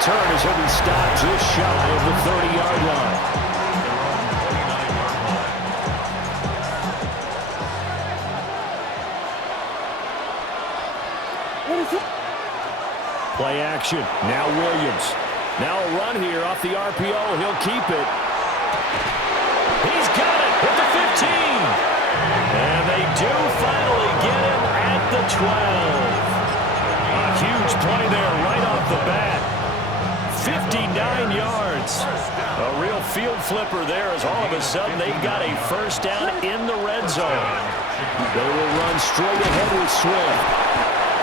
return as he'll be stopped just shy of the 30-yard line. Play action. Now Williams. Now a run here off the RPO. He'll keep it. He's got it at the 15. And they do finally get him at the 12. A huge play there right off the bat. 59 yards. A real field flipper there as all of a sudden they've got a first down in the red zone. They will run straight ahead with Swift.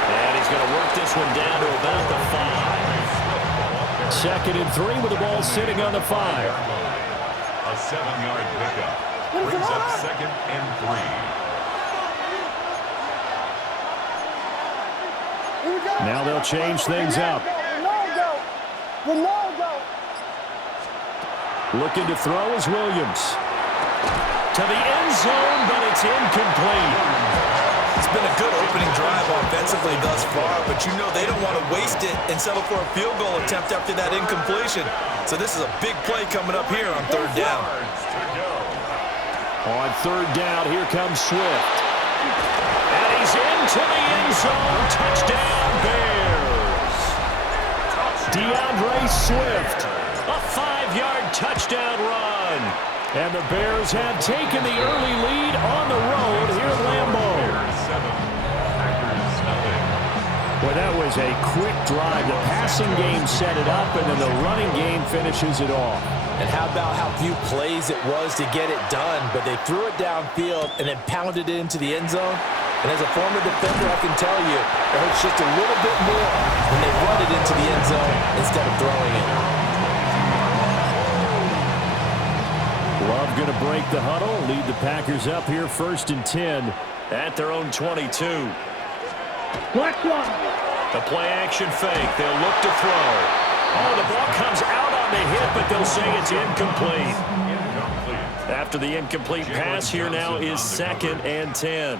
And he's going to work this one down to about the 5. 2nd and 3 with the ball sitting on the 5. A 7-yard pickup. Brings up 2nd and 3. Now they'll change things up. Looking to throw is Williams. To the end zone, but it's incomplete. It's been a good opening drive offensively thus far, but you know they don't want to waste it and settle for a field goal attempt after that incompletion. So this is a big play coming up here on 3rd down. On 3rd down, here comes Swift. And he's into the end zone. Touchdown, Bears. DeAndre Swift. A 5-yard touchdown run. And the Bears have taken the early lead on the road here at Lambeau. Well, that was a quick drive. The passing game set it up, and then the running game finishes it off. And how about how few plays it was to get it done, but they threw it downfield and then pounded it into the end zone. And as a former defender, I can tell you, it hurts just a little bit more when they run it into the end zone instead of throwing it. Love going to break the huddle, lead the Packers up here 1st and 10 at their own 22. The play action fake. They'll look to throw. Oh, the ball comes out on the hit, but they'll say it's incomplete. After the incomplete pass, here now is 2nd and 10.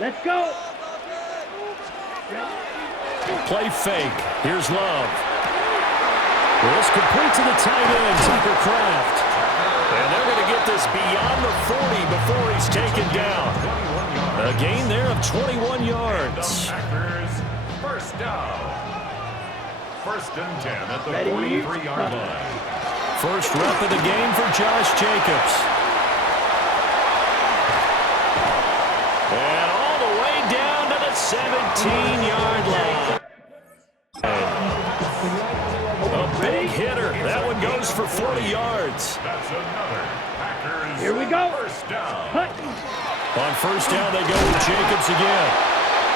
Let's go. Play fake. Here's Love. This complete to the tight end, Tucker Kraft. And they're going to get this beyond the 40 before he's taken down. A gain there of 21 yards. First down. 1st and 10 at the 43-yard line. First rep of the game for Josh Jacobs. And all the way down to the 17-yard line. A big hitter. That one goes for 40 yards. That's another Packers. Here we go. First down. On 1st down, they go with Jacobs again.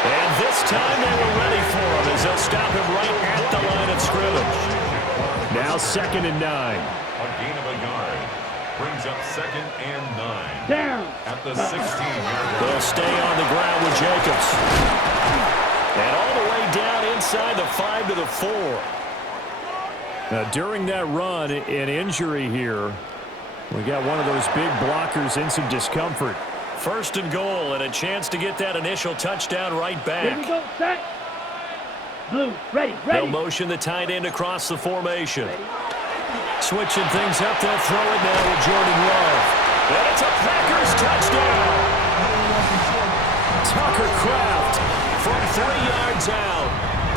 And this time they were ready for him as they'll stop him right at the line of scrimmage. Now 2nd and 9. A gain of a yard. Brings up 2nd and 9. Down. At the 16-yard line. They'll stay on the ground with Jacobs. And all the way down inside the 5 to the 4. Now, during that run, an injury here. We got one of those big blockers in some discomfort. 1st and goal, and a chance to get that initial touchdown right back. Here we go, set. Blue, ready. They'll motion the tight end across the formation. Switching things up, they'll throw it now with Jordan Love. And it's a Packers touchdown. Tucker Kraft from 3 yards out.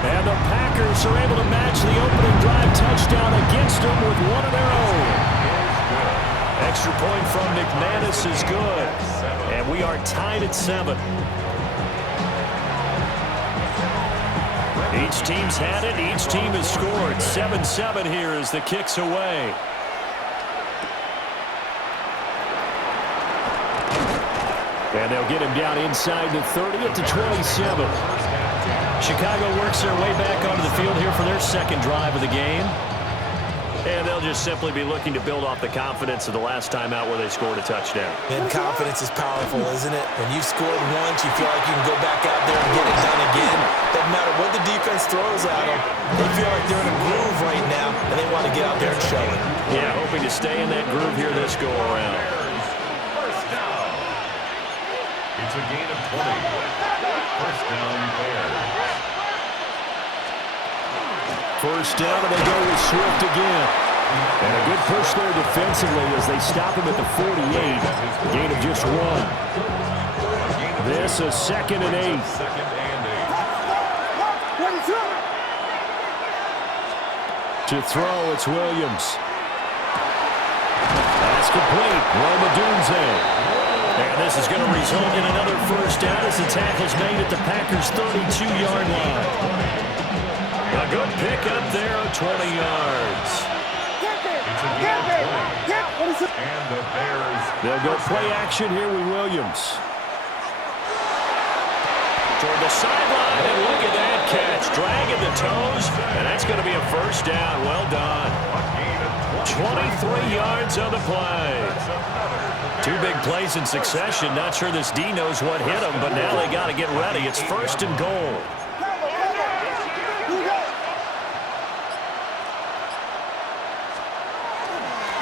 And the Packers are able to match the opening drive touchdown against them with one of their own. Extra point from McManus is good. And we are tied at 7. Each team's had it. Each team has scored. 7-7 here as the kick's away. And they'll get him down inside the 30 at the 27. Chicago works their way back onto the field here for their 2nd drive of the game. And they'll just simply be looking to build off the confidence of the last time out where they scored a touchdown. And confidence is powerful, isn't it? When you've scored once, you feel like you can go back out there and get it done again. Doesn't matter what the defense throws at them. They feel like they're in a groove right now, and they want to get out there and show it. Yeah, hoping to stay in that groove here this go-around. First down. It's a gain of 20. First down, Bears. First down, and they go with Swift again. And a good push there defensively as they stop him at the 48. Gain of just 1. This is 2nd and 8. To throw, it's Williams. That's complete. Roma Dunze. And this is going to result in another first down as the tackle's made at the Packers' 32-yard line. A good pickup there of 20 yards. And the Bears. They'll go play action here with Williams. Toward the sideline, and look at that catch. Dragging the toes, and that's going to be a first down. Well done. 23 yards on the play. 2 big plays in succession. Not sure this D knows what hit him, but now they got to get ready. It's 1st and goal.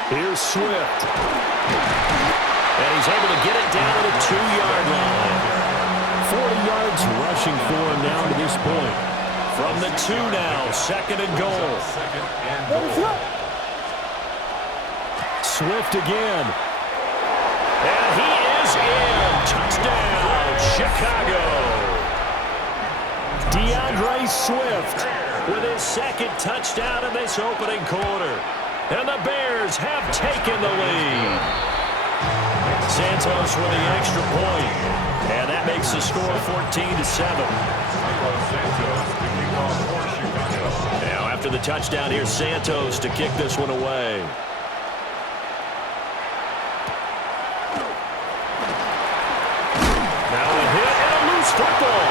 Here's Swift. And he's able to get it down to the 2-yard line. 40 yards rushing for him now to this point. From the 2 now, 2nd and goal. Swift again. And he is in. Touchdown, Chicago. DeAndre Swift with his 2nd touchdown in this opening quarter. And the Bears have taken the lead. Santos with the extra point. And that makes the score 14-7. Now after the touchdown, here's Santos to kick this one away. Now a hit and a loose football.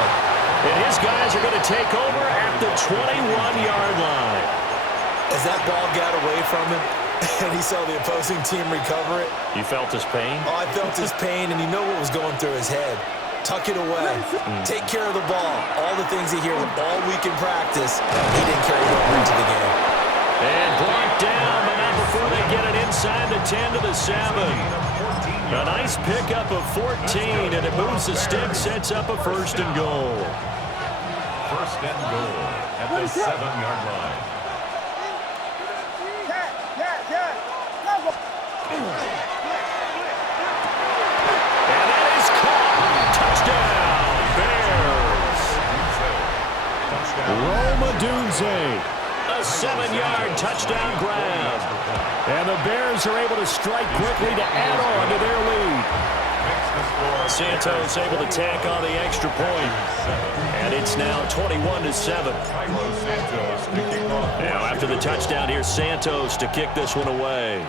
And his guys are going to take over at the 21-yard line. As that ball got away from him and he saw the opposing team recover it. You felt his pain? Oh, I felt his pain, and you know what was going through his head. Tuck it away. Take care of the ball. All the things he hears all week in practice, he didn't carry it over into the game. And blocked down, but not before they get it inside the 10 to the 7. A nice pickup of 14, and it moves the stick, sets up a 1st and goal. 1st and goal at the 7-yard line. And that is caught. Touchdown, Bears. Roma Dunze. A 7-yard touchdown grab. And the Bears are able to strike quickly to add on to their lead. Santos able to tack on the extra point. And it's now 21-7. Now after the touchdown, here's Santos to kick this one away.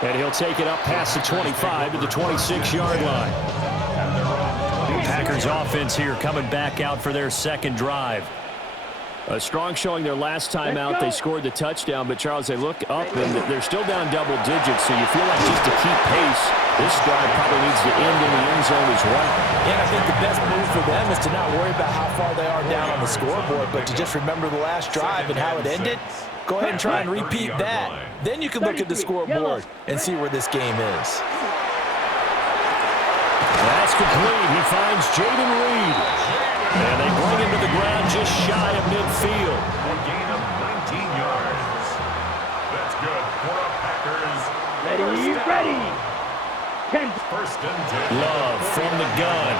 And he'll take it up past the 25 to the 26-yard line. Packers offense here coming back out for their 2nd drive. A strong showing their last time out. They scored the touchdown, but Charles, they look up and they're still down double digits, so you feel like just to keep pace, this drive probably needs to end in the end zone as well. And I think the best move for them is to not worry about how far they are down on the scoreboard, but to just remember the last drive and how it ended. Go ahead and try and repeat that. Then you can look at the scoreboard and see where this game is. That's complete. He finds Jaden Reed. And they bring him to the ground just shy of midfield. A gain of 19 yards. That's good for the Packers. Ready. 10. 1st and 10. Love from the gun.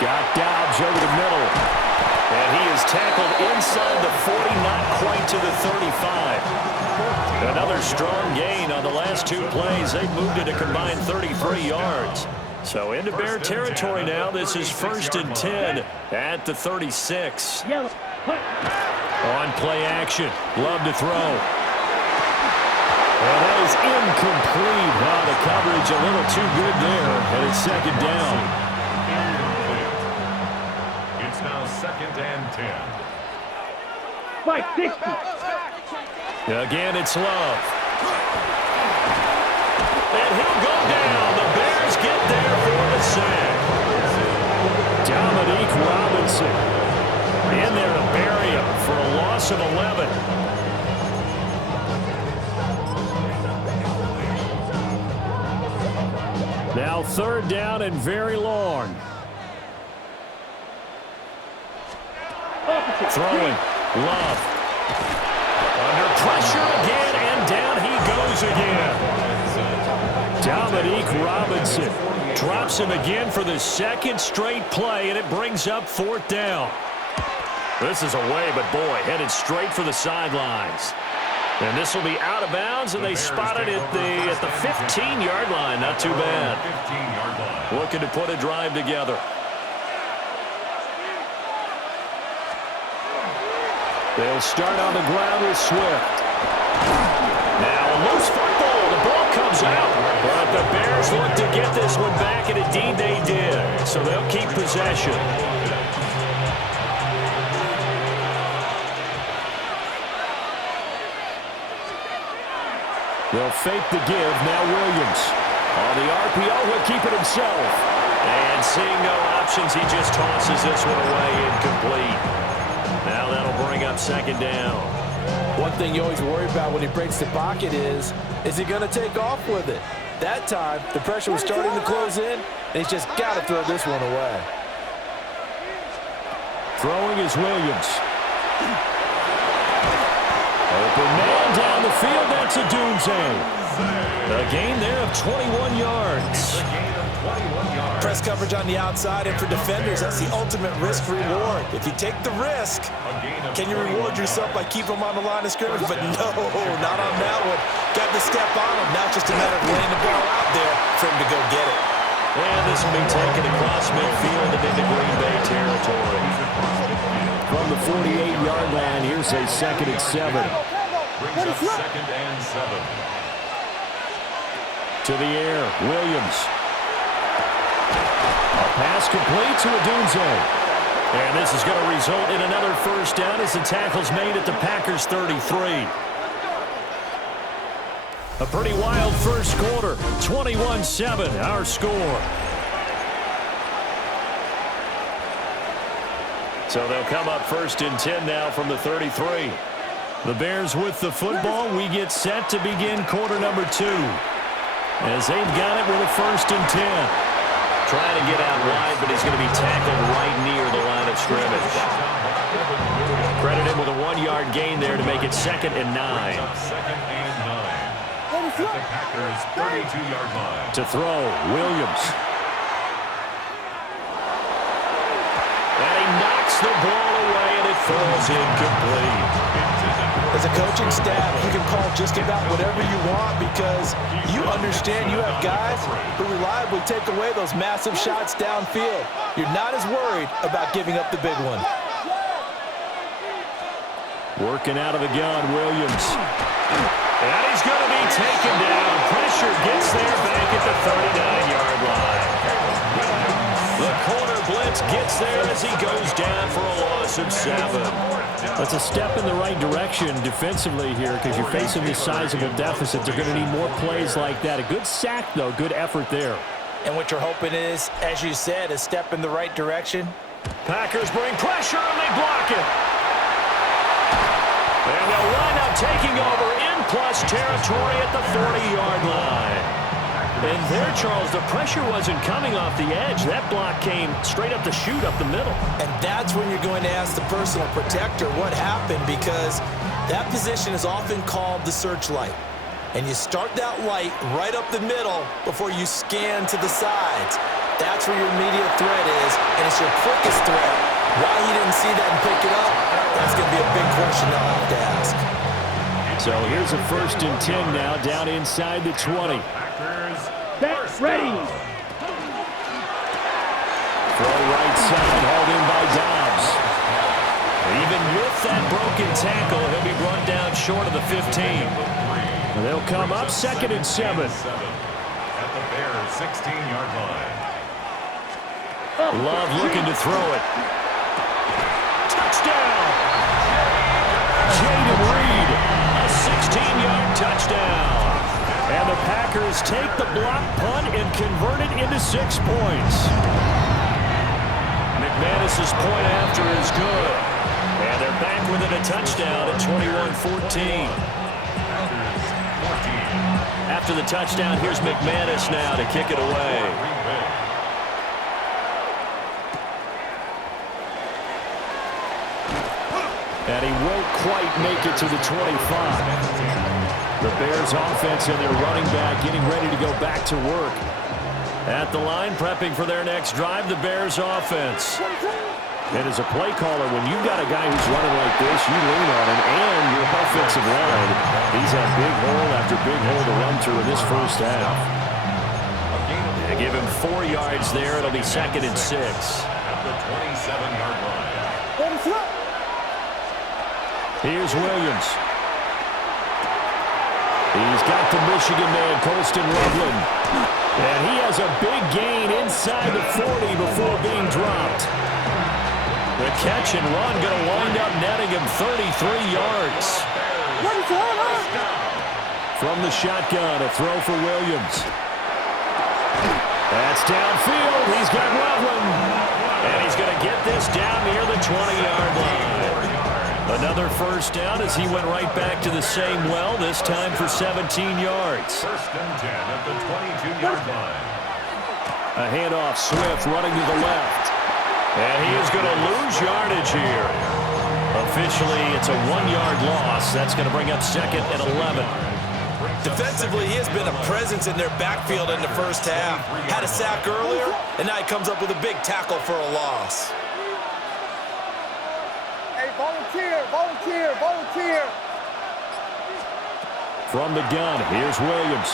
Got Dobbs over the middle. And he is tackled inside the 40, not quite to the 35. Another strong gain on the last 2 plays. They've moved it a combined 33 yards. So into Bear territory now. This is 1st and 10 at the 36. Yellow. On play action. Love to throw. And that is incomplete. Wow, the coverage a little too good there. And it's 2nd down. It's now 2nd and 10. 560. Again, it's Love. And he'll go down. The Bears get there for the sack. Dominique Robinson in there to bury him for a loss of 11. Now 3rd down and very long. Throwing. Love. Under pressure again, and down he goes again. Dominique Robinson drops him again for the second straight play, and it brings up 4th down. This is away, but boy, headed straight for the sidelines. And this will be out of bounds, and they spotted it at the 15-yard line. Not too bad. Looking to put a drive together. They'll start on the ground with Swift. Now a loose football. The ball comes out. But the Bears look to get this one back, and indeed they did. So they'll keep possession. They'll fake the give. Now Williams. On the RPO, he'll keep it himself. And seeing no options, he just tosses this one away incomplete. Now that'll bring up 2nd down. One thing you always worry about when he breaks the pocket is he going to take off with it? That time, the pressure was starting to close in, and he's just got to throw this one away. Throwing is Williams. Open man down the field. That's a Dunze. A gain there of 21 yards. Press coverage on the outside, and for defenders, that's the ultimate risk-reward. If you take the risk, can you reward yourself by keeping them on the line of scrimmage? But no, not on that one. Got to step on him. Now it's just a matter of laying the ball out there for him to go get it. And this will be taken across midfield and into Green Bay territory. From the 48-yard line, here's a 2nd and 7. Brings up 2nd and 7. To the air, Williams. A pass complete to Dunze. And this is going to result in another 1st down as the tackle's made at the Packers' 33. A pretty wild first quarter. 21-7, our score. So they'll come up 1st and 10 now from the 33. The Bears with the football. We get set to begin quarter number 2. As they've got it with a 1st and 10. Trying to get out wide, but he's going to be tackled right near the line of scrimmage. Credit him with a 1-yard gain there to make it 2nd and 9. 2nd and 9. At the Packers' 32-yard line. To throw, Williams. And he knocks the ball away, and it falls incomplete. As a coaching staff, you can call just about whatever you want because you understand you have guys who reliably take away those massive shots downfield. You're not as worried about giving up the big one. Working out of the gun, Williams. And he's going to be taken down. Pressure gets there back at the 39-yard line. The corner blitz gets there as he goes down for a loss of 7. That's a step in the right direction defensively here because you're facing this sizable deficit. They're going to need more plays like that. A good sack, though. Good effort there. And what you're hoping is, as you said, a step in the right direction. Packers bring pressure, and they block it. And they'll wind up taking over in-plus territory at the 40-yard line. And there, Charles, the pressure wasn't coming off the edge. That block came straight up the chute up the middle. And that's when you're going to ask the personal protector what happened because that position is often called the searchlight. And you start that light right up the middle before you scan to the sides. That's where your immediate threat is, and it's your quickest threat. Why he didn't see that and pick it up, that's going to be a big question they'll have to ask. So here's a 1st and 10 now, down inside the 20. Set, ready. Throw right side, hauled in by Dobbs. Even with that broken tackle, he'll be run down short of the 15. They'll come up 2nd and 7. At the Bears' 16-yard line. Love looking to throw it. Touchdown! Jaden Reed, a 16-yard touchdown. And the Packers take the block punt and convert it into 6 points. McManus's point after is good. And they're back within a touchdown at 21-14. After the touchdown, here's McManus now to kick it away. And he won't quite make it to the 25. The Bears offense and their running back getting ready to go back to work. At the line, prepping for their next drive, the Bears offense. And as a play caller, when you've got a guy who's running like this, you lean on him and your offensive line. He's had big hole after big hole to run through in this first half. They give him 4 yards there. It'll be 2nd and 6. At the 27-yard line. Here's Williams. He's got the Michigan man, Colston Loveland. And he has a big gain inside the 40 before being dropped. The catch and run going to wind up netting him 33 yards. From the shotgun, a throw for Williams. That's downfield. He's got Loveland. And he's going to get this down near the 20-yard line. Another first down as he went right back to the same well, this time for 17 yards. 1st and 10 at the 22-yard line. A handoff, Swift running to the left. And he is going to lose yardage here. Officially, it's a 1-yard loss. That's going to bring up 2nd and 11. Defensively, he has been a presence in their backfield in the first half. Had a sack earlier, and now he comes up with a big tackle for a loss. Hey, volunteer. From the gun, here's Williams.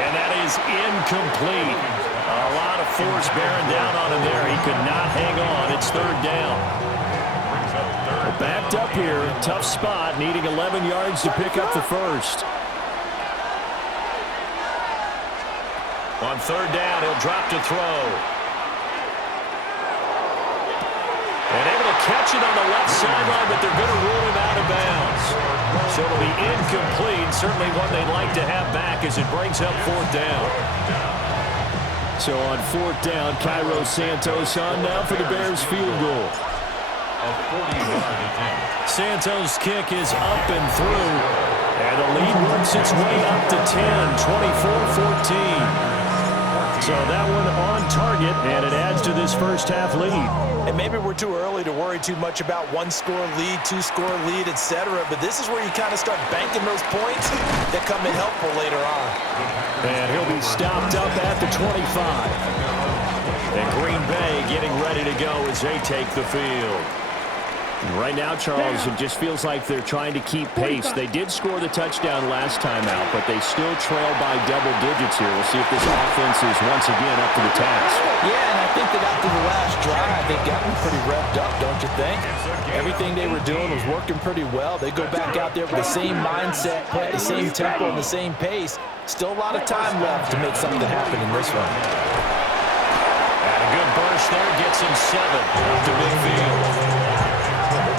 And that is incomplete. A lot of force bearing down on him there. He could not hang on. It's 3rd down. Backed up here, tough spot, needing 11 yards to pick up the first. On 3rd down, he'll drop to throw. And able to catch it on the left sideline, but they're going to rule him out of bounds. So it'll be incomplete. Certainly one they'd like to have back as it brings up 4th down. So on 4th down, Cairo Santos on now for the Bears field goal. A 40-yard attempt. Santos' kick is up and through. And the lead works its way up to 10, 24-14. So that one on target, and it adds to this first half lead. And maybe we're too early to worry too much about 1-score lead, 2-score lead, etc. But this is where you kind of start banking those points that come in helpful later on. And he'll be stopped up at the 25. And Green Bay getting ready to go as they take the field. Right now, Charles, it just feels like they're trying to keep pace. They did score the touchdown last time out, but they still trail by double digits here. We'll see if this offense is once again up to the task. Yeah, and I think that after the last drive, they've gotten pretty revved up, don't you think? Everything they were doing was working pretty well. They go back out there with the same mindset, play at the same tempo and the same pace. Still a lot of time left to make something happen in this one. And a good burst there gets him 7 up to midfield.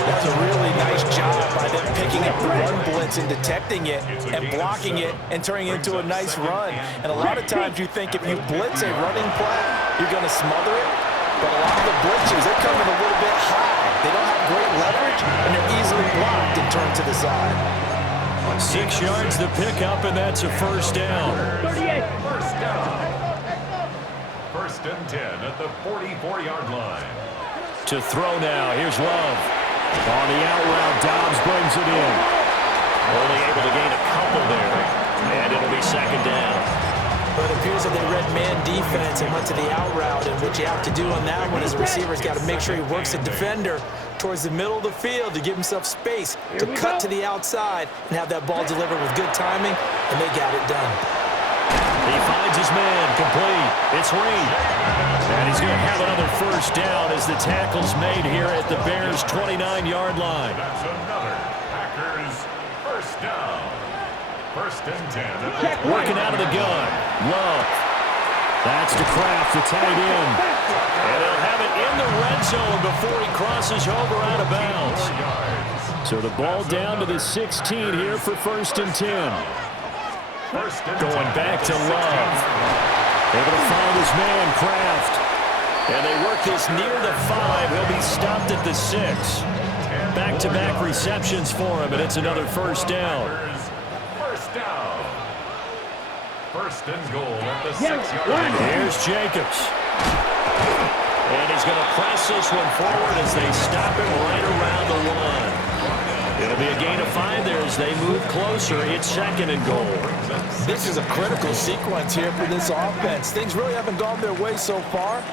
That's a really nice job by them picking up the run blitz and detecting it and blocking it and turning it into a nice run. And a lot of times you think if you blitz a running play, you're going to smother it. But a lot of the blitzers, they're coming a little bit high. They don't have great leverage, and they're easily blocked and turned to the side. 6 yards to pick up, and that's a first down. 38. First down. 1st and 10 at the 44-yard line. To throw now, here's Love. On the out route, Dobbs brings it in. Only able to gain a couple there, and it'll be 2nd down. But it appears that they read man defense and went to the out route, and what you have to do on that one is the receiver's got to make sure he works the defender towards the middle of the field to give himself space to cut to the outside and have that ball delivered with good timing, and they got it done. He finds his man, complete. It's Reed. And he's going to have another first down as the tackle's made here at the Bears' 29-yard line. That's another Packers first down. 1st and 10. Working out of the gun. Love. That's to Kraft, the tight end. And they'll have it in the red zone before he crosses over out of bounds. So the ball down to the 16 here for 1st and 10. Going back to Love. Able to find his man, Kraft. And they work this near the 5. He'll be stopped at the 6. Back-to-back receptions for him, and it's another first down. First down. 1st and goal at the 6-yard line. Here's Jacobs. And he's going to press this one forward as they stop him right around the 1. It'll be a gain of 5 there as they move closer. It's 2nd and goal. This is a critical sequence here for this offense. Things really haven't gone their way so far.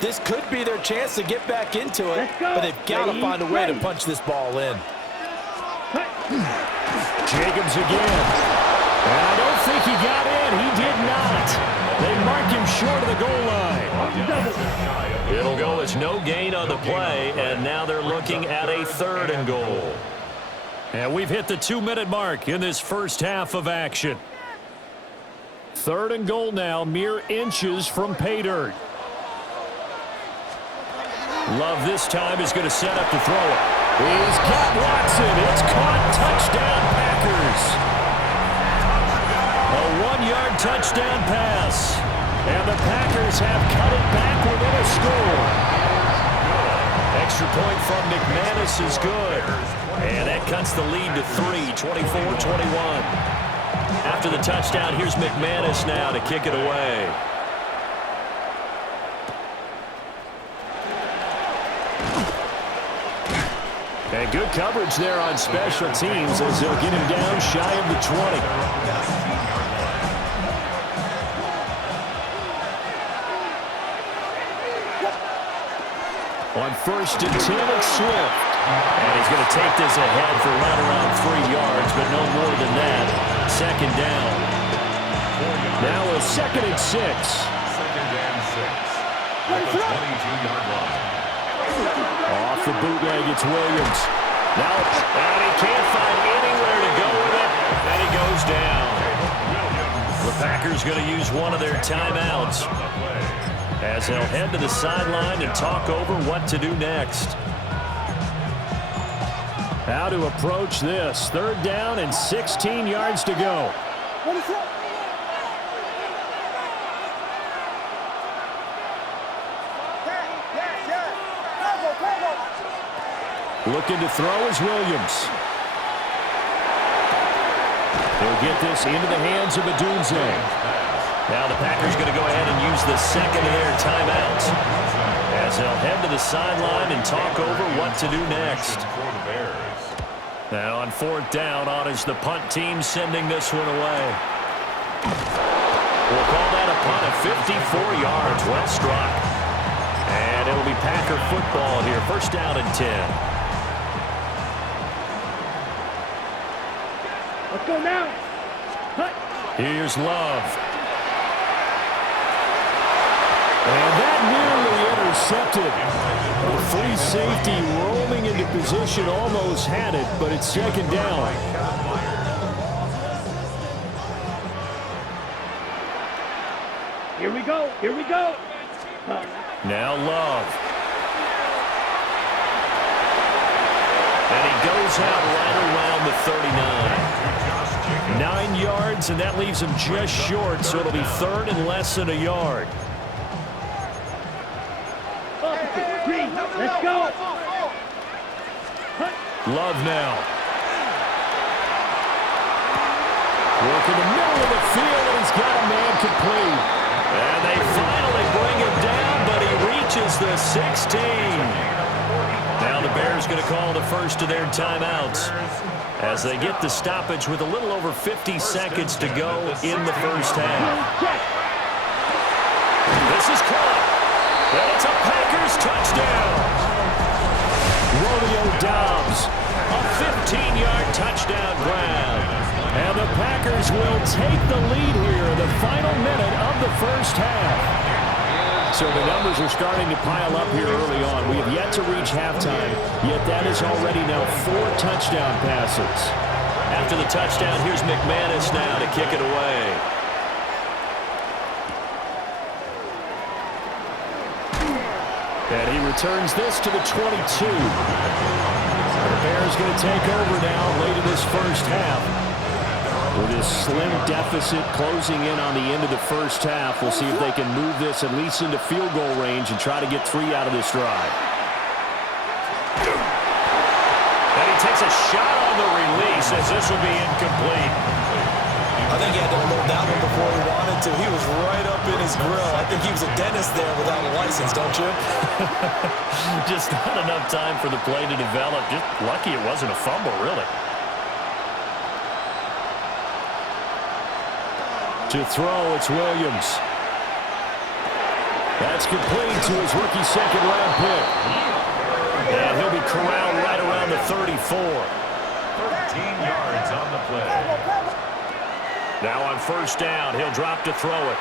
This could be their chance to get back into it, but they've got to find a way to punch this ball in. Jacobs again. And I don't think he got in. He did not. They mark him short of the goal line. It'll go as no gain on the play, and now they're looking at a 3rd and goal. And we've hit the 2-minute mark in this first half of action. 3rd and goal now, mere inches from pay dirt. Love this time is going to set up to throw it. He's got Watson. It's caught. Touchdown, Packers. A 1-yard touchdown pass. And the Packers have cut it back within a score. Extra point from McManus is good. And that cuts the lead to 3, 24-21. After the touchdown, here's McManus now to kick it away. And good coverage there on special teams as they'll get him down shy of the 20. On 1st and 10, it's Swift. And he's going to take this ahead for right around 3 yards, but no more than that. 2nd down. Now a 2nd and 6. 2nd and 6. At the 22-yard line. Off the bootleg, it's Williams. Now, and he can't find anywhere to go with it, and he goes down. The Packers going to use one of their timeouts as they'll head to the sideline and talk over what to do next. How to approach this. 3rd down and 16 yards to go. Looking to throw is Williams. They'll get this into the hands of Adunze. Now the Packers going to go ahead and use the 2nd of their timeouts as they'll head to the sideline and talk over what to do next. Now on 4th down, on is the punt team sending this one away. We'll call that a punt of 54 yards. Well struck. And it'll be Packer football here. 1st down and 10. Let's go now. Cut. Here's Love. And that nearly intercepted. The free safety rolling into position, almost had it, but it's 2nd down. Here we go. Here we go. Now Love. And he goes out right around the 39. 9 yards, and that leaves him just short, so it'll be 3rd and less than a yard. Let's go. Love now. Work in the middle of the field, and he's got a man complete. And they finally bring him down, but he reaches the 16. Now the Bears going to call the first of their timeouts as they get the stoppage with a little over 50 seconds to go in the first half. This is caught. And it's a Packers touchdown. Romeo Doubs, a 15-yard touchdown grab. And the Packers will take the lead here in the final minute of the first half. So the numbers are starting to pile up here early on. We have yet to reach halftime, yet that is already now 4 touchdown passes. After the touchdown, here's McManus now to kick it away. And he returns this to the 22. The Bears going to take over now late in this first half. With this slim deficit closing in on the end of the first half, we'll see if they can move this at least into field goal range and try to get 3 out of this drive. And he takes a shot on the release as this will be incomplete. I think he had to unload that one before he wanted to. He was right up in his grill. I think he was a dentist there without a license, don't you? Just not enough time for the play to develop. Just lucky it wasn't a fumble, really. To throw, it's Williams. That's complete to his rookie second-round pick. And he'll be corralled right around the 34. 13 yards on the play. Now on first down, he'll drop to throw it.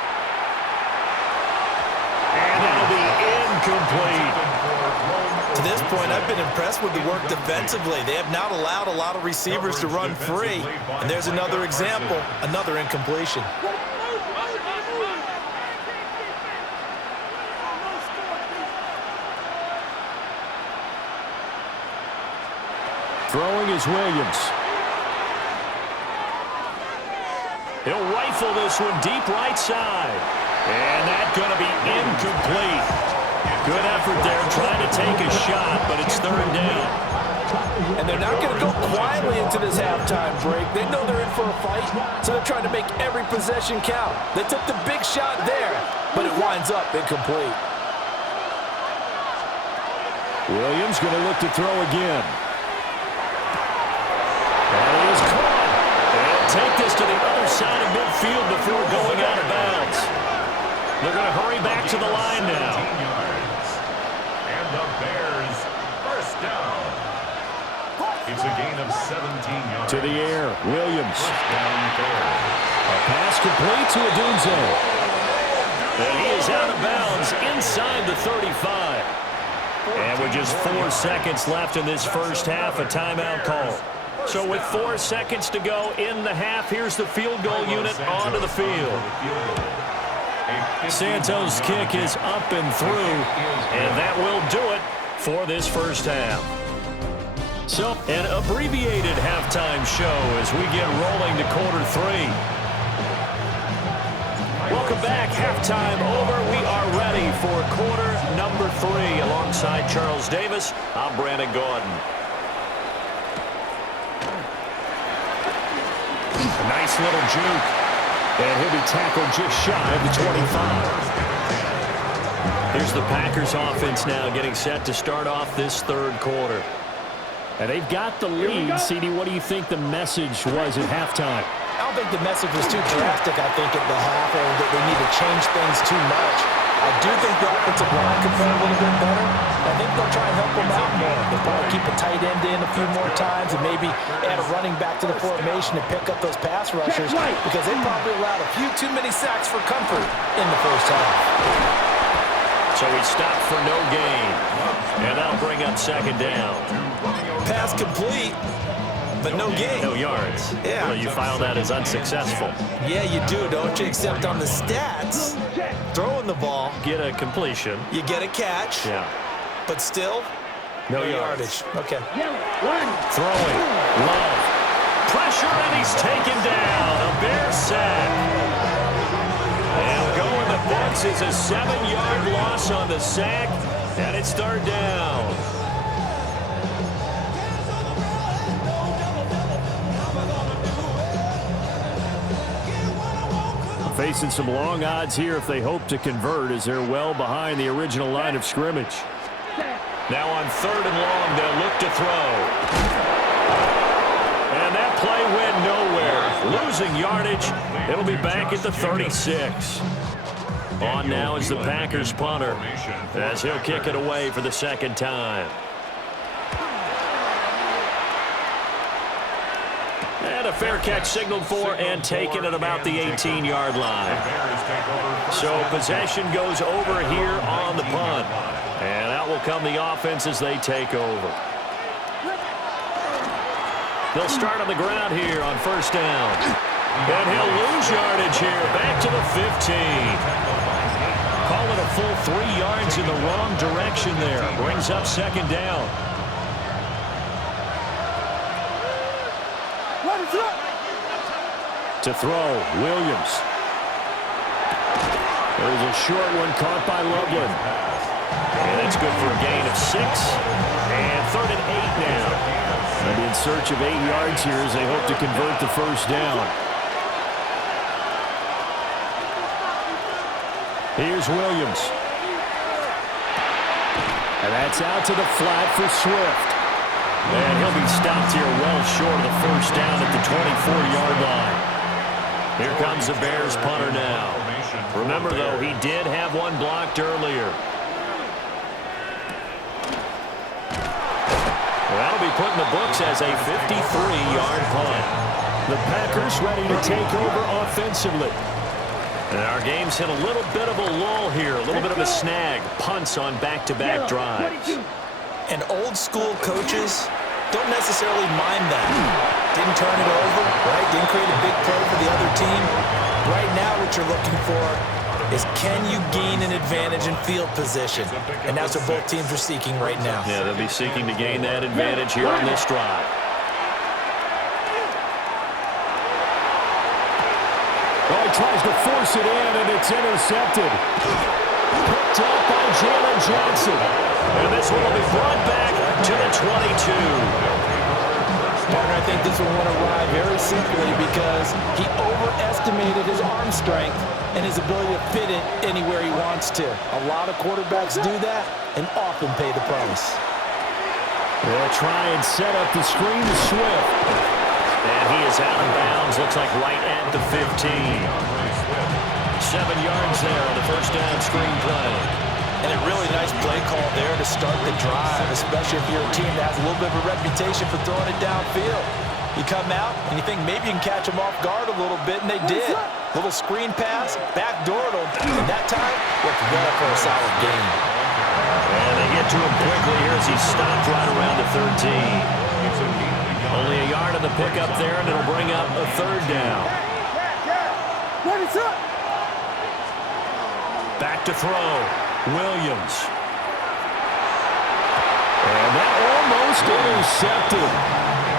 And that'll be incomplete. To this point, I've been impressed with the work defensively. They have not allowed a lot of receivers to run free. And there's another example, another incompletion. Throwing is Williams. He'll rifle this one deep right side. And that's going to be incomplete. Good effort there trying to take a shot, but it's third down. And they're not going to go quietly into this halftime break. They know they're in for a fight, so they're trying to make every possession count. They took the big shot there, but it winds up incomplete. Williams going to look to throw again. And he is caught. And take this to the other side of midfield before going out of bounds. They're going to hurry back to the line now. And the Bears first down. It's a gain of 17 yards. To the air, Williams. First down, Bears. A pass complete to Adunze. And he is out of bounds inside the 35. And with just 4 seconds left in this first half, a timeout call. So with 4 seconds to go in the half, here's the field goal unit onto the field. Santos' kick is up and through, and that will do it for this first half. So an abbreviated halftime show as we get rolling to quarter 3. Welcome back. Halftime over. We are ready for quarter number 3. Alongside Charles Davis, I'm Brandon Gordon. A nice little juke. And he'll be tackled just shy of the 25. Here's the Packers offense now getting set to start off this third quarter. And they've got the lead. CD, what do you think the message was at halftime? I don't think the message was too drastic, I think, at the half, or that they need to change things too much. I do think the offensive line could play a little bit better. I think they'll try and help them out more. They'll probably keep a tight end in a few more times and maybe add a running back to the formation to pick up those pass rushers because they probably allowed a few too many sacks for comfort in the first half. So he stopped for no gain. And that'll bring up second down. Pass complete, but no gain. No yards. Yeah. So you file that as unsuccessful. Yeah, you do, don't you? Except on the stats, throwing the ball, Get a completion. you get a catch, Yeah. but still, No yardage. Okay. Throwing. Love. Pressure, and he's taken down. A Bear sack. And going the books is a 7-yard loss on the sack, and it's third down. Facing some long odds here if they hope to convert as they're well behind the original line of scrimmage. Now on third and long, they'll look to throw. And that play went nowhere. Losing yardage. It'll be back at the 36. On now is the Packers punter as he'll kick it away for the second time. And a fair catch signaled for and taken at about the 18-yard line. So possession goes over here on the punt. And out will come the offense as they take over. They'll start on the ground here on first down. And he'll lose yardage here back to the 15. Call it a full 3 yards in the wrong direction there. Brings up second down. To throw, Williams. There's a short one caught by Loveland. And it's good for a gain of 6. And third and 8 now. They'll be in search of 8 yards here as they hope to convert the first down. Here's Williams. And that's out to the flat for Swift. And he'll be stopped here well short of the first down at the 24-yard line. Here comes the Bears punter now. Remember, though, he did have one blocked earlier. That'll be put in the books as a 53-yard punt. The Packers ready to take over offensively. And our game's hit a little bit of a lull here, a little bit of a snag. Punts on back-to-back drives. And old-school coaches don't necessarily mind that. Didn't turn it over, right? Didn't create a big play for the other team. Right now what you're looking for is can you gain an advantage in field position? And that's what both teams are seeking right now. Yeah, they'll be seeking to gain that advantage here on this drive. Oh, he tries to force it in, and it's intercepted. Picked up by Jalen Johnson. And this one will be brought back to the 22. Partner, I think this will want to ride very simply because he overestimated his arm strength and his ability to fit it anywhere he wants to. A lot of quarterbacks do that and often pay the price. They'll try and set up the screen to Swift. And he is out of bounds, looks like right at the 15. 7 yards there on the first down screen play. And a really nice play call there to start the drive, especially if you're a team that has a little bit of a reputation for throwing it downfield. You come out, and you think maybe you can catch them off guard a little bit, and they did. Little screen pass, backdoored them, and that time worked well for a solid gain. And they get to him quickly here as he stopped right around the 13. Only a yard of the pickup there, and it'll bring up a third down. Back to throw. Williams. And that almost intercepted.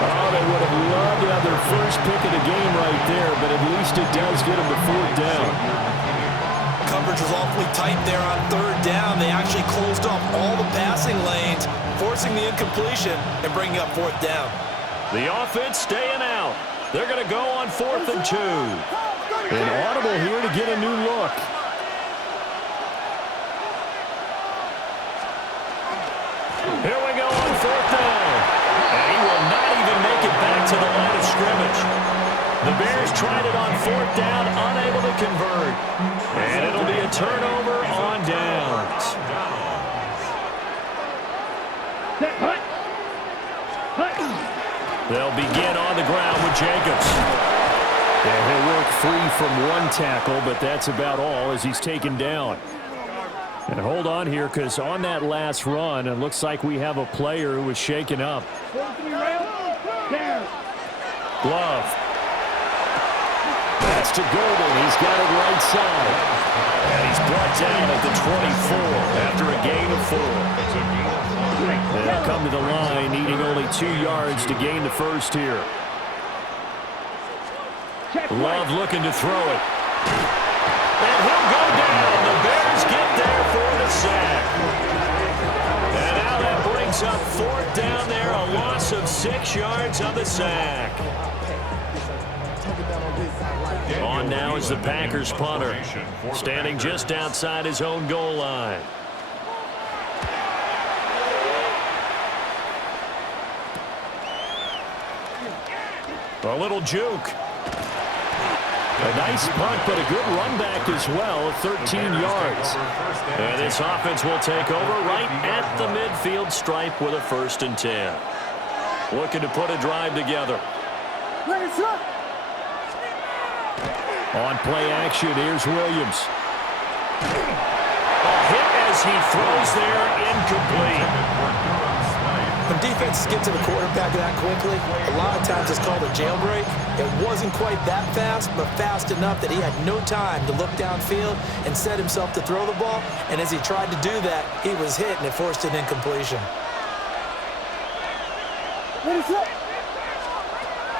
Oh, they would have loved to have their first pick of the game right there, but at least it does get them to fourth down. Coverage was awfully tight there on third down. They actually closed off all the passing lanes, forcing the incompletion and bringing up fourth down. The offense staying out. They're going to go on 4th and 2. An audible here to get a new look. Here we go on 4th down. And he will not even make it back to the line of scrimmage. The Bears tried it on 4th down, unable to convert. And it'll be a turnover on downs. They'll begin on the ground with Jacobs. And he'll work free from one tackle, but that's about all as he's taken down. And hold on here, because on that last run, it looks like we have a player who was shaken up. Glove. That's to Golden. He's got it right side. And he's brought down at the 24 after a gain of 4. They'll come to the line, needing only 2 yards to gain the first here. Love looking to throw it. And he'll go down. The Bears get there for the sack. And now that brings up 4th down there, a loss of 6 yards on the sack. On now is the Packers punter, standing just outside his own goal line. A little juke. A nice punt, but a good run back as well, 13 yards. And this offense will take over right at the midfield stripe with a 1st and 10. Looking to put a drive together. On play action, here's Williams. A hit as he throws there, incomplete. When defenses get to the quarterback that quickly, a lot of times it's called a jailbreak. It wasn't quite that fast, but fast enough that he had no time to look downfield and set himself to throw the ball. And as he tried to do that, he was hit, and it forced an incompletion.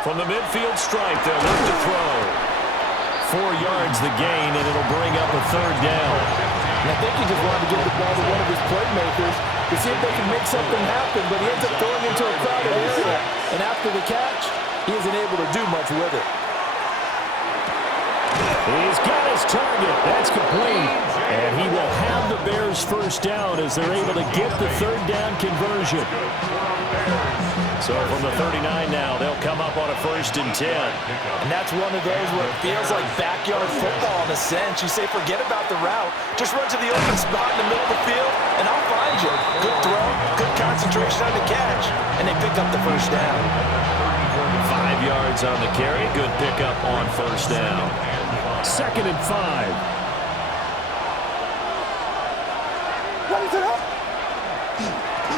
From the midfield stripe, they'll look to throw. 4 yards the gain, and it'll bring up a 3rd down. And I think he just wanted to give the ball to one of his playmakers to see if they can make something happen, but he ends up throwing into a crowded area. And after the catch, he isn't able to do much with it. He's got his target. That's complete. And he will have the Bears first down as they're able to get the third down conversion. So from the 39 now, they'll come up on a 1st and 10. And that's one of those where it feels like backyard football in a sense. You say forget about the route. Just run to the open spot in the middle of the field, and I'll find you. Good throw, good concentration on the catch, and they pick up the first down. 5 yards on the carry. Good pickup on first down. 2nd and 5.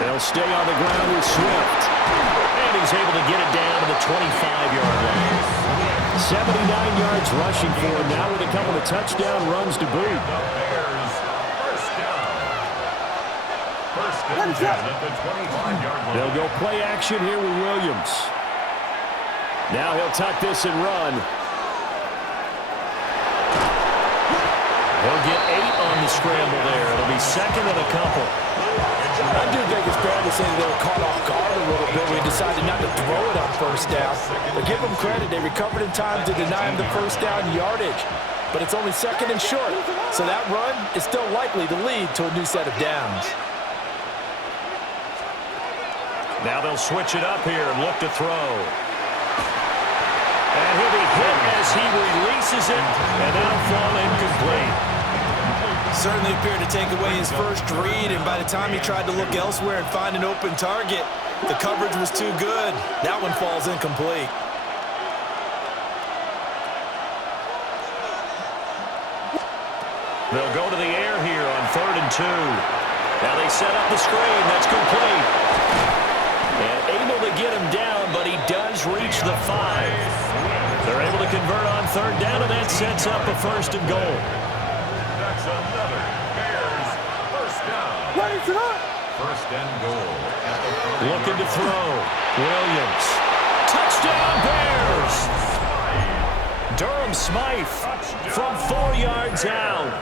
They'll stay on the ground with Swift. And he's able to get it down to the 25-yard line. 79 yards rushing for him now with a couple of touchdown runs to boot. First and 10 at the 25-yard line. They'll go play action here with Williams. Now he'll tuck this and run. He'll get 8 on the scramble there. It'll be 2nd and a couple. I do think it's fair to say they were caught off guard a little bit. We decided not to throw it on first down. But give them credit. They recovered in time to deny him the first down yardage. But it's only 2nd and short. So that run is still likely to lead to a new set of downs. Now they'll switch it up here and look to throw. And he'll be hit as he releases it. And that'll fall incomplete. Certainly appeared to take away his first read, and by the time he tried to look elsewhere and find an open target, the coverage was too good. That one falls incomplete. They'll go to the air here on 3rd and 2. Now they set up the screen. That's complete. And able to get him down, but he does reach the 5. They're able to convert on 3rd down, and that sets up a 1st and goal. That's another Bears first down. First and goal. Looking to throw. Williams. Touchdown, Bears! Durham Smythe from 4 yards out.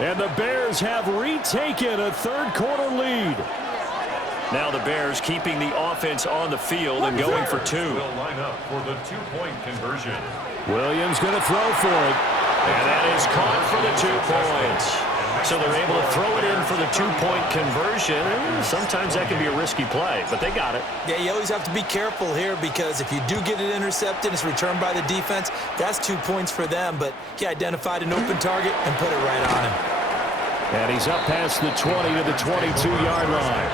And the Bears have retaken a 3rd quarter lead. Now the Bears keeping the offense on the field and going for 2. Will line up for the 2-point conversion. Williams going to throw for it. And that is caught for the 2 points. So they're able to throw it in for the 2-point conversion. Sometimes that can be a risky play, but they got it. Yeah, you always have to be careful here because if you do get it intercepted, it's returned by the defense, that's 2 points for them. But he identified an open target and put it right on him. And he's up past the 20 to the 22-yard line.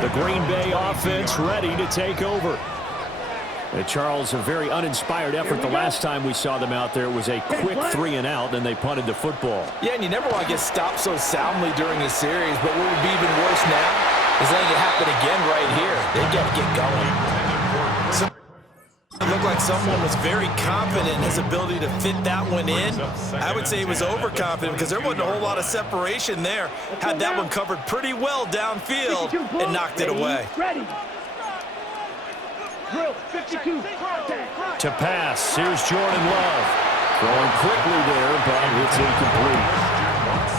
The Green Bay offense ready to take over. Charles, a very uninspired effort the last time we saw them out there. It was a quick 3 and out, and they punted the football. Yeah, and you never want to get stopped so soundly during a series, but what would be even worse now is letting it happen again right here. They've got to get going. It looked like someone was very confident in his ability to fit that one in. I would say he was overconfident because there wasn't a whole lot of separation there. Had that one covered pretty well downfield and knocked it away. Ready. To pass, here's Jordan Love. Throwing quickly there, but it's incomplete.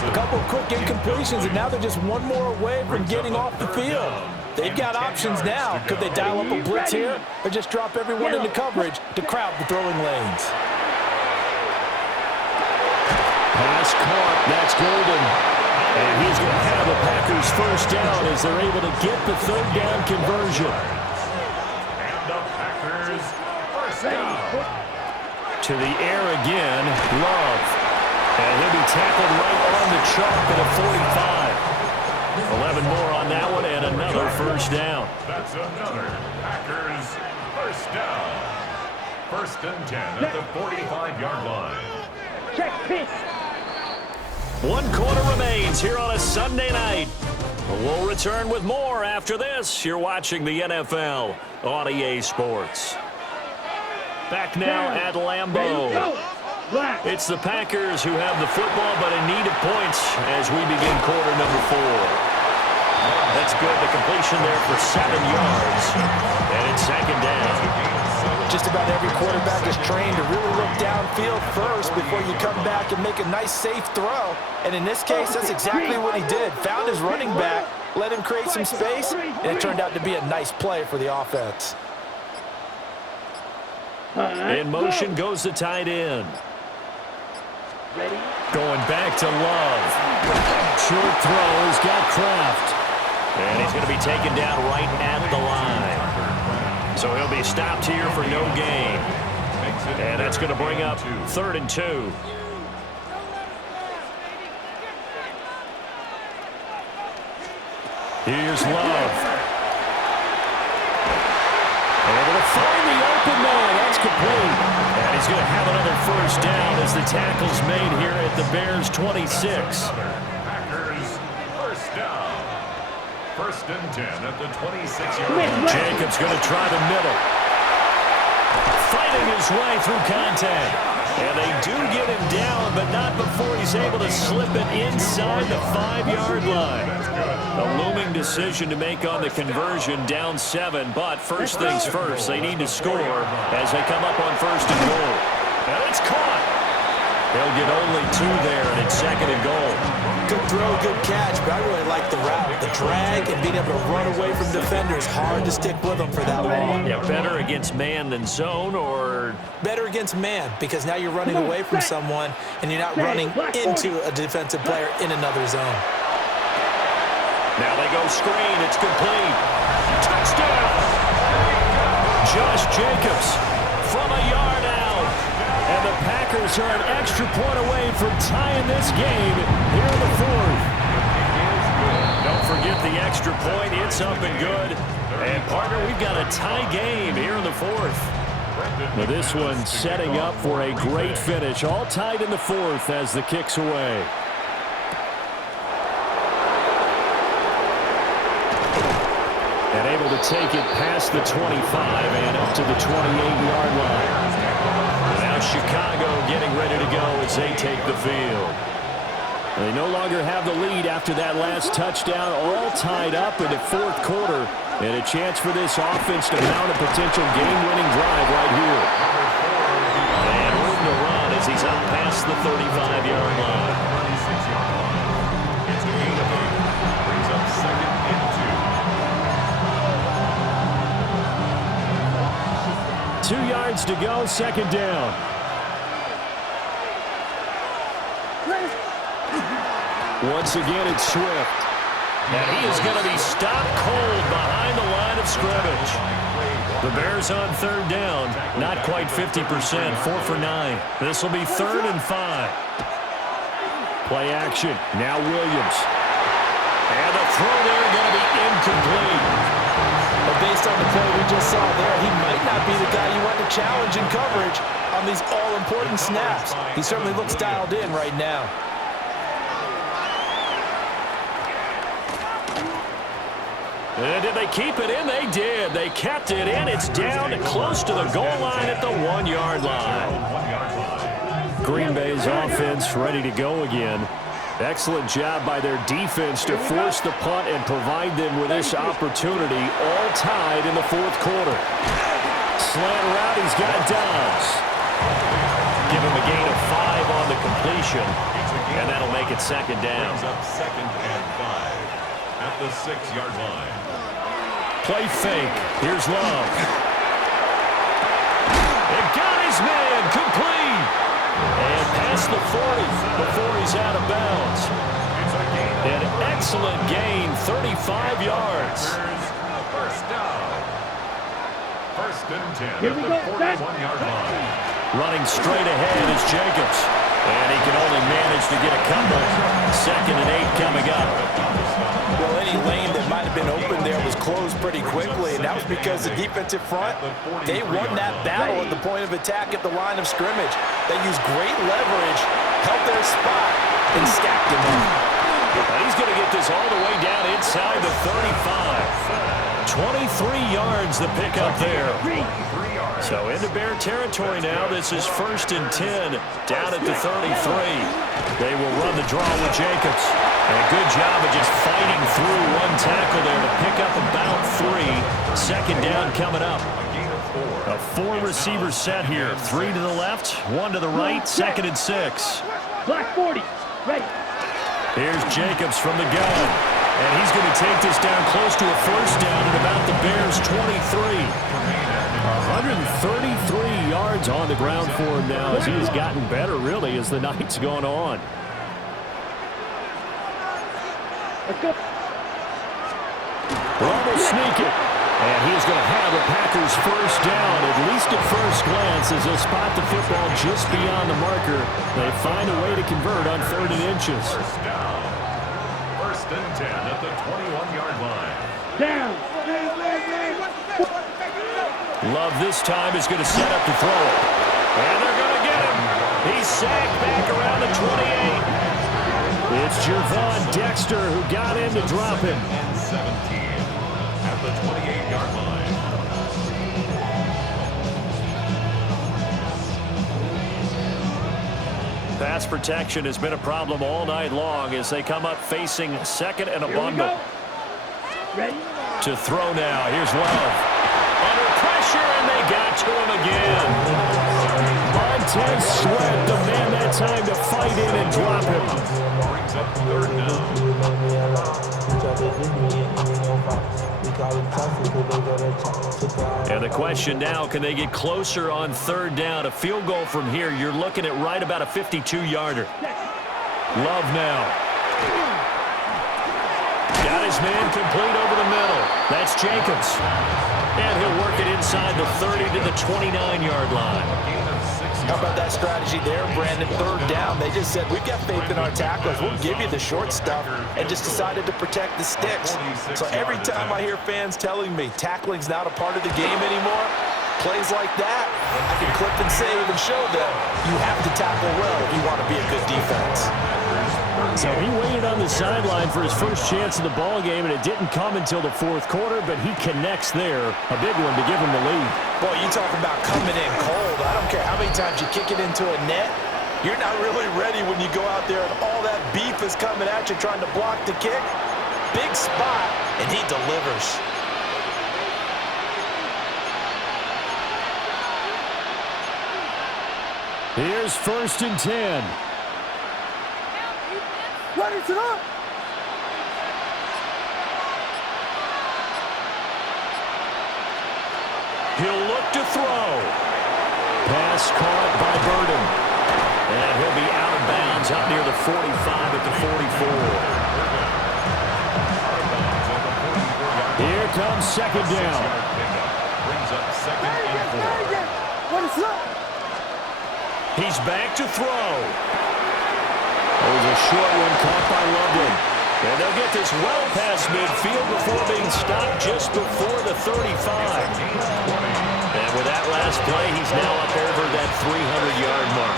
A couple of quick incompletions, and now they're just one more away from getting off the field. They've got options now. Could they dial up a blitz here or just drop everyone into coverage to crowd the throwing lanes? Pass caught. That's Golden. And he's going to have the Packers first down as they're able to get the 3rd down conversion. To the air again, Love. And he'll be tackled right on the chalk at a 45. 11 more on that one and another first down. That's another Packers first down. 1st and 10 at the 45-yard line. Check pitch. 1 quarter remains here on a Sunday night. We'll return with more after this. You're watching the NFL on EA Sports. Back now at Lambeau. It's the Packers who have the football, but in need of points as we begin quarter number 4. That's good. The completion there for 7 yards. And it's 2nd down. Just about every quarterback is trained to really look downfield first before you come back and make a nice, safe throw. And in this case, that's exactly what he did. Found his running back, let him create some space, and it turned out to be a nice play for the offense. In motion goes the tight end. Ready? Going back to Love. Short throw has got Kraft. And he's going to be taken down right at the line. So he'll be stopped here for no gain. And that's going to bring up 3rd and 2. Here's Love. Able to find the open man. That's complete. And he's going to have another first down as the tackle's made here at the Bears' 26. Packers first down. 1st and 10 at the 26-yard line. Jacobs going to try the middle. Fighting his way through contact. And they do get him down, but not before he's able to slip it inside the 5-yard line. A looming decision to make on the conversion, down 7. But first things first, they need to score as they come up on 1st and goal. And it's caught. They'll get only 2 there, and it's 2nd and goal. Good throw, good catch, but I really like the route. The drag and being able to run away from defenders. Hard to stick with them for that long. Yeah, better against man than zone, or? Better against man, because now you're running away from someone and you're not running into a defensive player in another zone. Now they go screen. It's complete. Touchdown! Josh Jacobs from a yard out. And the Packers are an extra point away from tying this game here in the 4th. Don't forget the extra point. It's up and good. And, partner, we've got a tie game here in the 4th. Now this one setting up for a great finish. All tied in the 4th as the kick's away. And able to take it past the 25 and up to the 28-yard line. Now Chicago getting ready to go as they take the field. They no longer have the lead after that last touchdown, all tied up in the 4th quarter. And a chance for this offense to mount a potential game-winning drive right here. And room to run as he's out past the 35-yard line. It's a gain of 8. Brings up 2nd and 2. 2 yards to go, 2nd down. Once again, it's Swift. And he is going to be stopped cold behind the line of scrimmage. The Bears on 3rd down. Not quite 50%, 4 for 9. This will be 3rd and 5. Play action. Now Williams. And the throw there going to be incomplete. But based on the play we just saw there, he might not be the guy you want to challenge in coverage on these all-important snaps. He certainly looks dialed in right now. And did they keep it in? They did. They kept it in. It's down close to the goal line at the 1-yard line. Green Bay's offense ready to go again. Excellent job by their defense to force the punt and provide them with this opportunity, all tied in the 4th quarter. Slant route, he's got Dobbs. Give him a gain of 5 on the completion, and that'll make it 2nd down. Brings up 2nd and 5 at the 6-yard line. Play fake. Here's Love. It got his man complete. And past the 40 before he's out of bounds. An excellent gain, 35 yards. First down. 1st and 10 at the 41-yard line. Running straight ahead is Jacobs. And he can only manage to get a couple. 2nd and 8 coming up. Well, any lane that might have been open there was closed pretty quickly, and that was because the defensive front, they won that battle at the point of attack at the line of scrimmage. They used great leverage, held their spot, and stacked him up. And he's going to get this all the way down inside the 35. 23 yards the pickup there. So into Bear territory now. This is 1st and 10 down at the 33. They will run the draw with Jacobs. And a good job of just fighting through one tackle there to pick up about 3. 2nd down coming up. A 4-receiver set here. 3 to the left, 1 to the right, 2nd and 6. Black 40, ready. Here's Jacobs from the gun. And he's going to take this down close to a first down at about the Bears' 23. 133 yards on the ground for him now as he has gotten better, really, as the night's gone on. Let's go. Rumble sneak it. And he's going to have the Packers first down, at least at first glance, as they'll spot the football just beyond the marker. They find a way to convert on 3rd and inches. First down. 1st and 10 at the 21-yard line. Down. Love this time is going to set up to throw it. And they're going to get him. He's sacked back around the 28. It's Gervon Dexter who got in to drop him. And 17 at the 28-yard line. Pass protection has been a problem all night long as they come up facing 2nd and a bundle. Ready? To throw now. Here's Love. Under pressure, and they got to him again. Montez Sweat, the man that time to fight in and drop him. Brings up 3rd down. And the question now, can they get closer on 3rd down? A field goal from here, you're looking at right about a 52-yarder. Love now. Got his man complete over the middle. That's Jacobs. And he'll work it inside the 30 to the 29-yard line. How about that strategy there, Brandon? 3rd down. They just said, we've got faith in our tacklers. We'll give you the short stuff, and just decided to protect the sticks. So every time I hear fans telling me tackling's not a part of the game anymore, plays like that, I can clip and save and show them you have to tackle well if you want to be a good defense. So he waited on the sideline for his first chance in the ball game, and it didn't come until the 4th quarter, but he connects there. A big one to give him the lead. Boy, you talk about coming in cold. I don't care how many times you kick it into a net. You're not really ready when you go out there and all that beef is coming at you trying to block the kick. Big spot, and he delivers. Here's 1st and 10. Run it up. He'll look to throw. Pass caught by Burden. And he'll be out of bounds out near the 45 at the 44. Here comes 2nd down. Brings up 2nd and 4. Run it up. He's back to throw. There's a short one caught by Loveland. And they'll get this well past midfield before being stopped just before the 35. And with that last play, he's now up over that 300-yard mark.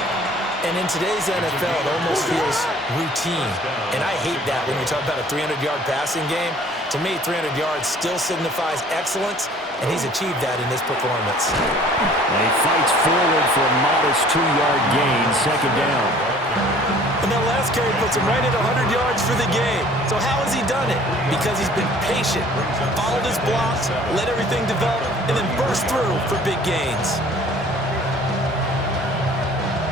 And in today's NFL, it almost feels routine. And I hate that when you talk about a 300-yard passing game. To me, 300 yards still signifies excellence, and he's achieved that in this performance. And he fights forward for a modest 2-yard gain, 2nd down. And that last carry puts him right at 100 yards for the game. So how has he done it? Because he's been patient, followed his blocks, let everything develop, and then burst through for big gains.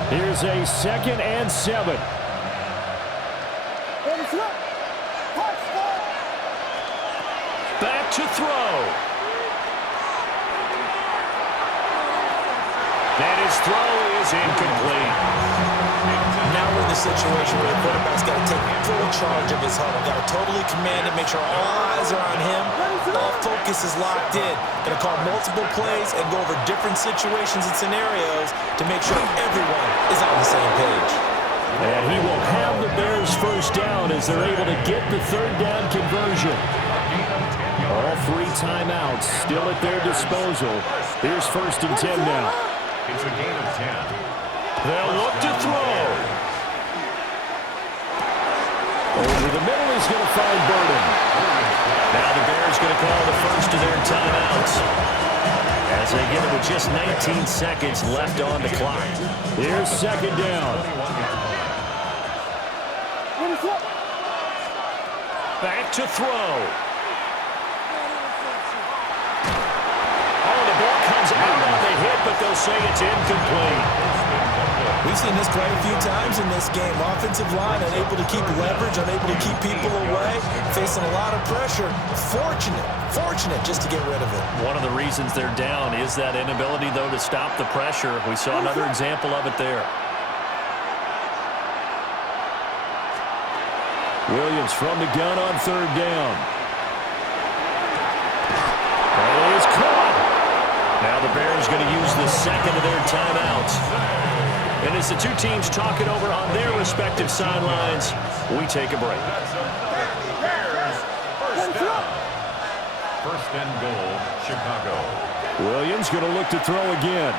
Here's a 2nd and 7. Back to throw. And his throw is incomplete. Now we're in the situation where the quarterback's got to take full charge of his huddle. Got to totally command it, make sure all eyes are on him. All focus is locked in. Going to call multiple plays and go over different situations and scenarios to make sure everyone is on the same page. And he will have the Bears first down as they're able to get the 3rd down conversion. All 3 timeouts still at their disposal. Here's 1st and 10 now. It's a gain of 10. They'll look to throw. Over the middle, he's going to find Burden. Now the Bears going to call the first of their timeouts as they get it with just 19 seconds left on the clock. Here's 2nd down. Back to throw. Oh, the ball comes out on the hit, but they'll say it's incomplete. We've seen this quite a few times in this game. Offensive line unable to keep leverage, unable to keep people away, facing a lot of pressure. Fortunate just to get rid of it. One of the reasons they're down is that inability, though, to stop the pressure. We saw another example of it there. Williams from the gun on third down. And it is caught. Now the Bears going to use the second of their timeouts. And as the two teams talk it over on their respective sidelines, we take a break. Bears, first down. First and goal, Chicago. Williams going to look to throw again.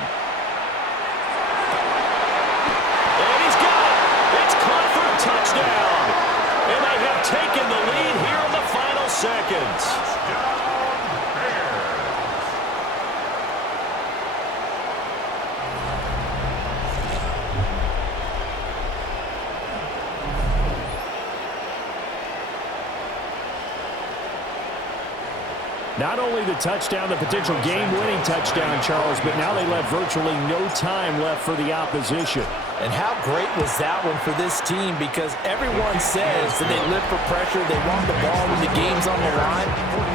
And he's got it. It's caught for a touchdown. And they have taken the lead here in the final seconds. Not only the touchdown, the potential game-winning touchdown, Charles, but now they left virtually no time left for the opposition. And how great was that one for this team, because everyone says that they live for pressure, they want the ball when the game's on the line,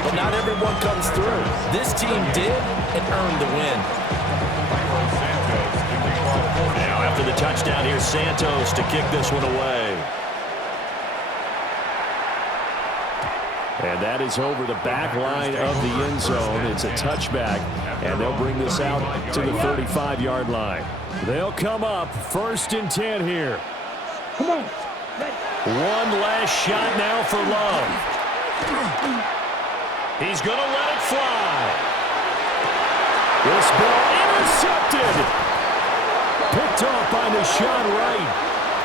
but not everyone comes through. This team did and earned the win. Now after the touchdown, here's Santos to kick this one away. And that is over the back line of the end zone. It's a touchback, and they'll bring this out to the 35-yard line. They'll come up 1st and 10 here. Come on. One last shot now for Love. He's going to let it fly. This ball intercepted. Picked off by Nashon Wright.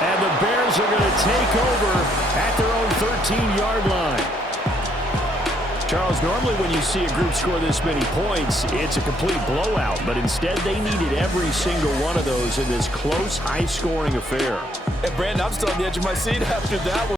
And the Bears are going to take over at their own 13-yard line. Charles, normally when you see a group score this many points, it's a complete blowout. But instead, they needed every single one of those in this close, high-scoring affair. And Brandon, I'm still on the edge of my seat after that one.